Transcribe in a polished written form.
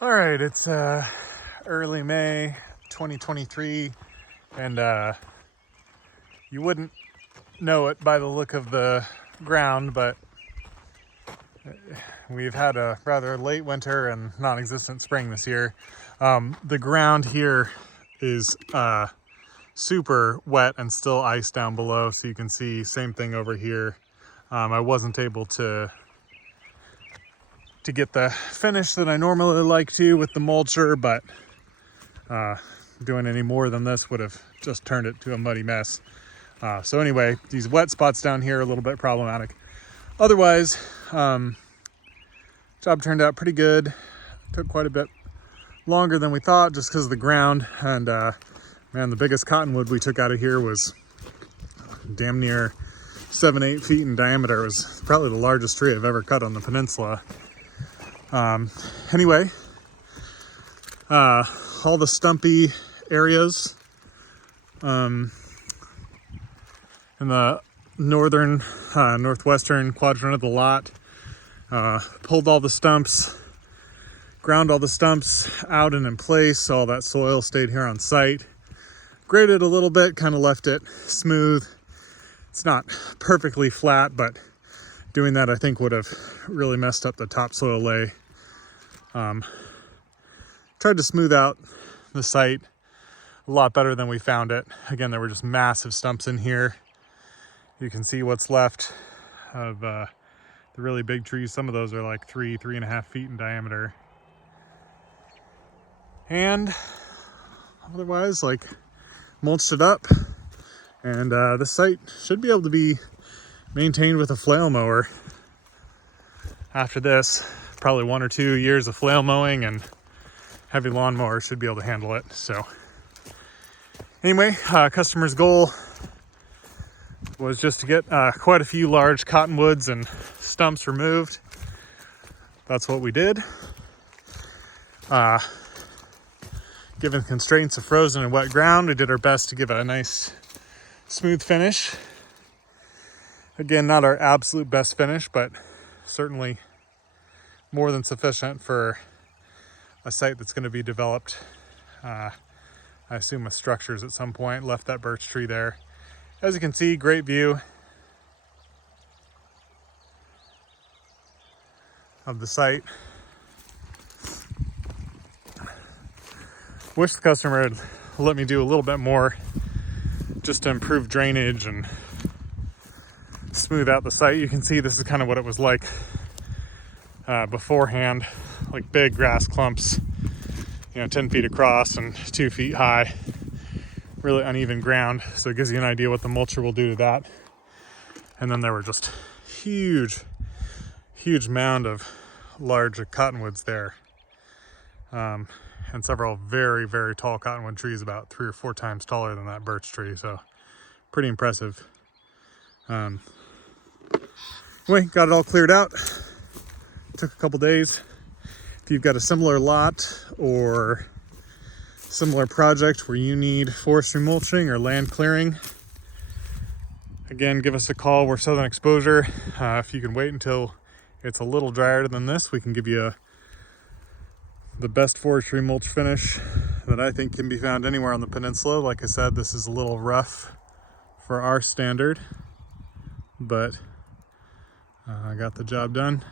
All right, it's early May 2023, and you wouldn't know it by the look of the ground, but we've had a rather late winter and non-existent spring this year. The ground here is super wet and still ice down below, so you can see same thing over here. I wasn't able to get the finish that I normally like to with the mulcher, but doing any more than this would have just turned it to a muddy mess. So anyway, these wet spots down here are a little bit problematic. Otherwise, job turned out pretty good. Took quite a bit longer than we thought just because of the ground. And man, the biggest cottonwood we took out of here was damn near 7-8 feet in diameter. It was probably the largest tree I've ever cut on the peninsula. Anyway, all the stumpy areas in the northern, northwestern quadrant of the lot, pulled all the stumps, ground all the stumps out and in place, so all that soil stayed here on site. Graded a little bit, kind of left it smooth. It's not perfectly flat, but doing that I think would have really messed up the topsoil lay. Tried to smooth out the site a lot better than we found it. Again, there were just massive stumps in here. You can see what's left of the really big trees. Some of those are like 3.5 feet in diameter. And otherwise, like, mulched it up. And this site should be able to be maintained with a flail mower. After this, probably 1 or 2 years of flail mowing and heavy lawnmower should be able to handle it. So anyway, customer's goal was just to get quite a few large cottonwoods and stumps removed. That's what we did. Given constraints of frozen and wet ground, we did our best to give it a nice smooth finish. Again, not our absolute best finish, but certainly more than sufficient for a site that's going to be developed, I assume, with structures at some point. Left that birch tree there. As you can see, great view of the site. Wish the customer had let me do a little bit more just to improve drainage and smooth out the site. You can see this is kind of what it was like beforehand, like big grass clumps, 10 feet across and 2 feet high, really uneven ground. So it gives you an idea what the mulcher will do to that. And then there were just huge mound of large cottonwoods there, and several very tall cottonwood trees, about 3 or 4 times taller than that birch tree. So pretty impressive. Anyway, got it all cleared out. Took a couple days. If you've got a similar lot or similar project where you need forestry mulching or land clearing, again, give us a call. We're Southern Exposure. If you can wait until it's a little drier than this, we can give you the best forestry mulch finish that I think can be found anywhere on the peninsula. Like I said, this is a little rough for our standard, but I got the job done.